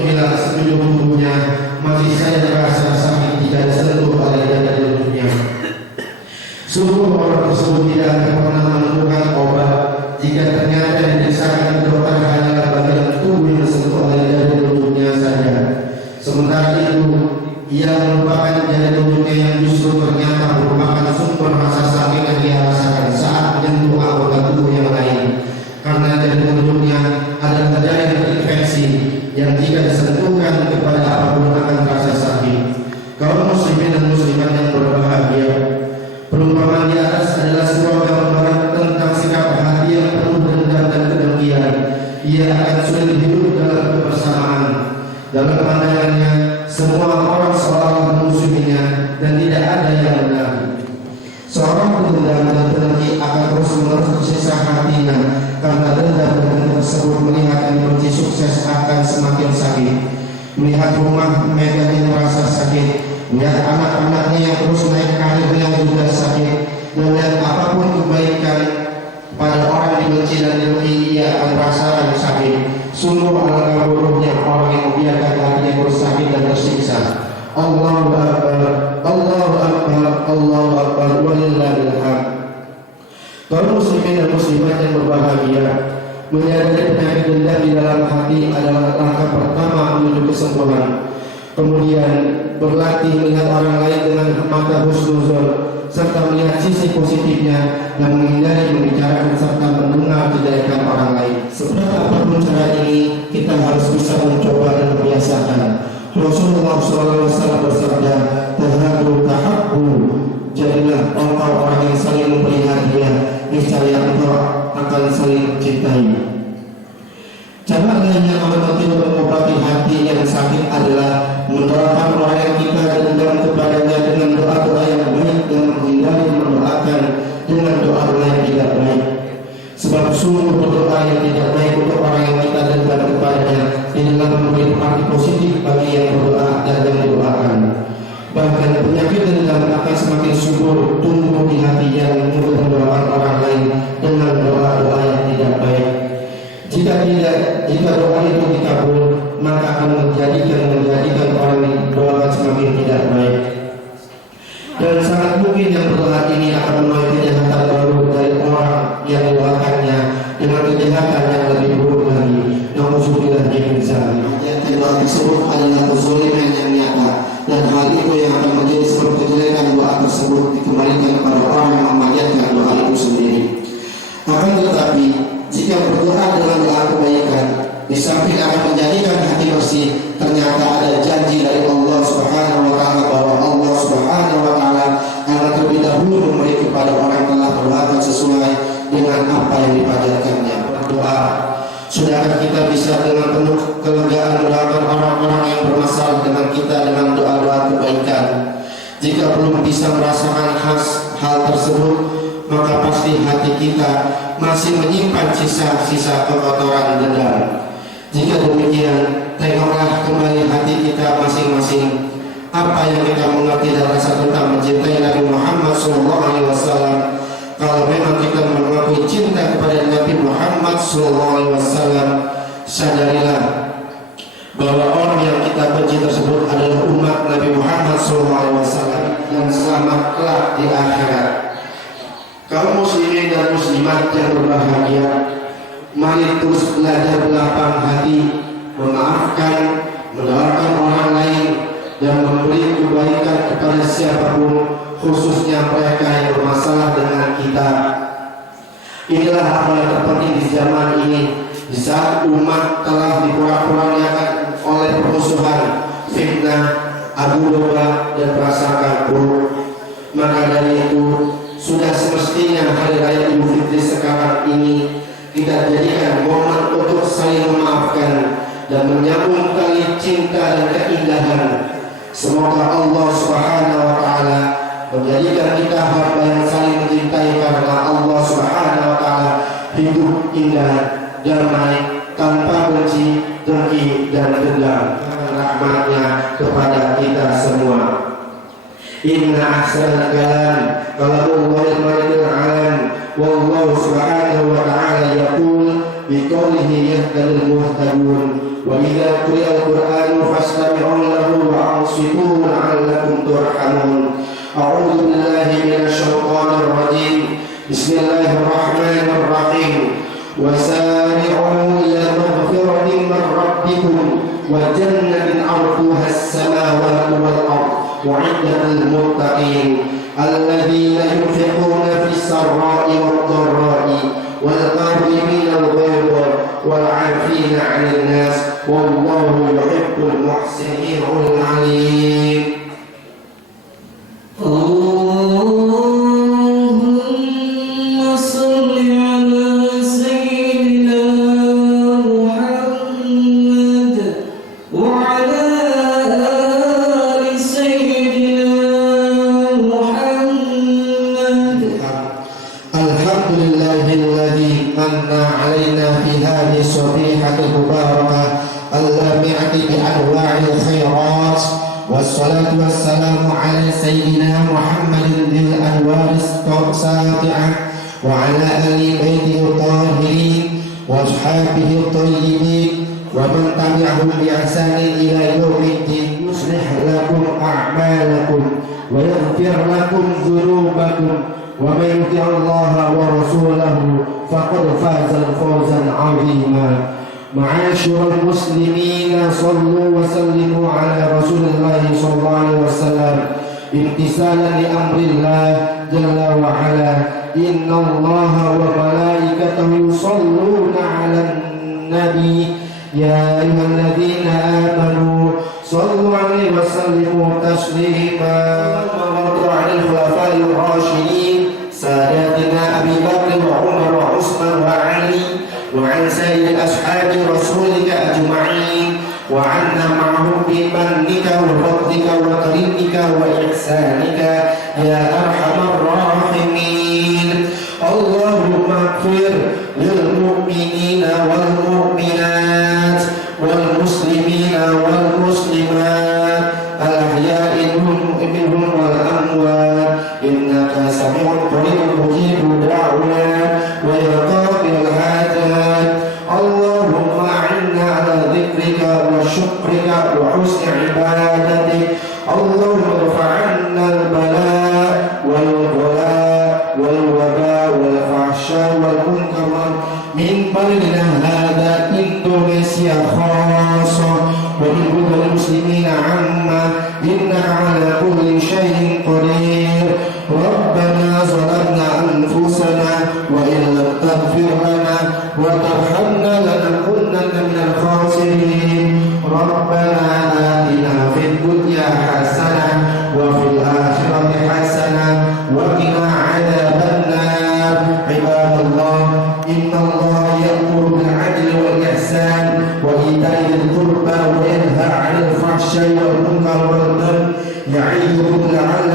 hilang sekujur tubuhnya, masih saja terasa sakit jika disentuh oleh dada tubuhnya. Sungguh orang tersebut tidak akan pernah menemukan obat jika ternyata yang didesakan dokter hanyalah bagian tubuh yang disentuh oleh dada tubuhnya saja. Sementara itu, ia melupakan jari tunjuknya yang justru ternyata merupakan sumber rasa sakit yang dia rasakan saat menyentuh anggota tubuh yang lain. Karena jari tunjuknya adalah jari terinfeksi yang jika disentuhkan kepada apapun akan terasa sakit. Kaum muslimin dan muslimat yang berbahagia, perumpamaan di atas adalah sebuah gambaran tentang sikap hati yang penuh dendam dan kedengkian. Ia akan sulit hidup dalam kebersamaan. Dalam pandangannya, semua orang seolah memusuhinya dan tidak ada yang benar. Seorang pendendam dan pendengki akan terus-menerus tersisa hatinya karena dendam dan tersebut melihat yang benci sukses akan semakin sakit, melihat rumah mereka yang merasa sakit, melihat anak-anaknya yang terus naik karirnya juga sakit, dan melihat apapun kebaikan pada orang dibenci dan didengki ia akan merasakan sakit. Sungguh alangkah buruknya orang yang membiarkan hatinya bersakit dan tersiksa. Allahu Akbar, Allahu Akbar, Allahu Akbar, walillahil hamd. Kaum muslimin dan muslimat yang berbahagia, menyadari penyakit dendam di dalam hati adalah langkah pertama menuju kesembuhan. Kemudian berlatih melihat orang lain dengan mata husnuzon, serta melihat sisi positifnya dan menghindari membicarakan serta mendengar kejelekan orang lain. Seberapa apapun cara ini, kita harus bisa mencoba dan membiasakan. Rasulullah SAW bersabda, "Tahadu tahabbu." Jadilah engkau orang yang saling memperhatikan, niscaya engkau akan saling mencintai. Cara lain yang amat penting untuk mengobati hati yang sakit adalah mendoakan orang yang kita dendam kepadanya dengan doa-doa yang baik dan menghindari mendoakan dengan doa-doa yang tidak baik. Sebab sungguh berdoa yang tidak baik untuk orang yang kita dendam kepadanya tidaklah memberi arti positif bagi yang berdoa dan yang didoakan. Bahkan penyakit dendam akan semakin subur tumbuh di hati yang mudah mendoakan orang lain dengan doa-doa yang tidak baik. Jika doa itu dikabul, maka akan menjadikan orang yang doakan semakin tidak baik. Dan sangat mungkin yang berdoa ini akan menuai kejahatan baru dari orang yang doakannya dengan kejahatan yang lebih buruk lagi. Nauzubillah min dzalik. Yang doa tersebut adalah kezaliman yang nyata, dan hal itu yang akan menjadi sebab kejelekan doa tersebut dikembalikan kepada orang yang memanjatkan doa itu sendiri. Akan tetapi, jika berdoa dengan doa kebaikan, di samping akan menjadikan hati bersih, ternyata ada janji dari Allah Subhanahu wa Ta'ala bahwa Allah Subhanahu wa Ta'ala akan terlebih dahulu memberi kepada orang yang telah berdoa sesuai dengan apa yang dipanjatkannya. Berdoa, sudahkah kita bisa dengan penuh kelegaan mendoakan orang-orang yang bermasalah dengan kita dengan doa-doa kebaikan? Jika belum bisa merasakan hal tersebut, maka pasti hati kita masih menyimpan sisa-sisa kekotoran dendam. Jika demikian, tengoklah kembali hati kita masing-masing. Apa yang kita mengerti dan rasa tentang mencintai Nabi Muhammad SAW? Kalau memang kita mengakui cinta kepada Nabi Muhammad SAW, sadarilah bahwa orang yang kita benci tersebut adalah umat Nabi Muhammad SAW dan selamatlah di akhirat. Kaum muslimin dan muslimat yang berbahagia, mari terus belajar berlapang hati, memaafkan, mendoakan orang lain, dan memberi kebaikan kepada siapapun, khususnya mereka yang bermasalah dengan kita. Inilah hal yang terpenting di zaman ini, di saat umat telah diporak-porandakan oleh permusuhan, fitnah, adu domba, dan prasangka buruk. Maka dari itu, sudah semestinya hari raya Idul Fitri sekarang ini kita jadikan momen untuk saling memaafkan dan menyambung tali cinta dan keindahan. Semoga Allah Subhanahu wa Ta'ala menjadikan kita hamba yang saling mencintai karena Allah Subhanahu wa Ta'ala hidup indah, damai, tanpa benci, dengki, dan dendam. Rahmatnya kepada kita semua. Inna ahsanal kalam kalamullahil malikul alam, wallahu subhanahu wa ta'ala yaqul biqaulihi yahdal muhtadun وإذا قرئ القرآن فاستمعوا له وأنصتوا لعلكم ترحمون. أعوذ بالله من الشيطان الرجيم. بسم الله الرحمن الرحيم. وسارعوا إلى مغفرة من ربكم وجنة عرضها السماوات والأرض أعدت للمتقين الذين ينفقون في السراء والضراء والكاظمين الغيظ والعافين عن الناس والله يحب المحسنين العليم. اللهم صل على سيدنا محمد وعلى آل سيدنا محمد. الحمد لله الذي من علينا في هذه الصبيحة المباركة اللامعة بأنواع الخيرات، والصلاة والسلام على سيدنا محمد ذي الأنوار الساطعة وعلى آل بيته الطاهرين وأصحابه الطيبين ومن تبعهم بإحسان إلى يوم الدين. يصلح لكم أعمالكم ويغفر لكم ذنوبكم ومن يطع الله ورسوله فقد فاز فوزا عظيما. معاشر المسلمين صلوا وسلموا على رسول الله صلى الله عليه وسلم امتثالا لأمر الله جل وعلا. إن الله وملائكته يصلون على النبي يا أيها الذين آمنوا صلوا عليه وسلموا تسليما. وارض عن الخلفاء الراشدين ساداتنا أبي بكر وعمر وعثمان وعلي وعن سائر أصحاب رسولك أجمعين وعنا معهم بمنك وفضلك وكرمك وإحسانك يا أرحم الراحمين. اللهم اغفر للمؤمنين والمؤمنات والمسلمين والمسلمات الأحياء منهم والأموات إنك سميع قريب مجيب دعوات ويقاضي الحاجات. اللهم أعنا على ذكرك وشكرك وحسن عبادتك. اللهم ارفع عنا البلاء والغلاء والوباء والفحشاء والمنكر من بلدنا هذا إندونيسيا خاصة ومن بلاد المسلمين عامة إنك على كل شيء قدير. ربنا ظلمنا أنفسنا وإن لم تغفر لنا وترحمنا لنكونن من الخاسرين. ربنا آتنا في الدنيا حسنة وفي الآخرة حسنة وقنا عذاب النار. عباد الله إن الله يأمر بالعدل والإحسان وإيتاء ذي القربى وينهى عن الفحشاء والمنكر والبغي يعظكم لعلكم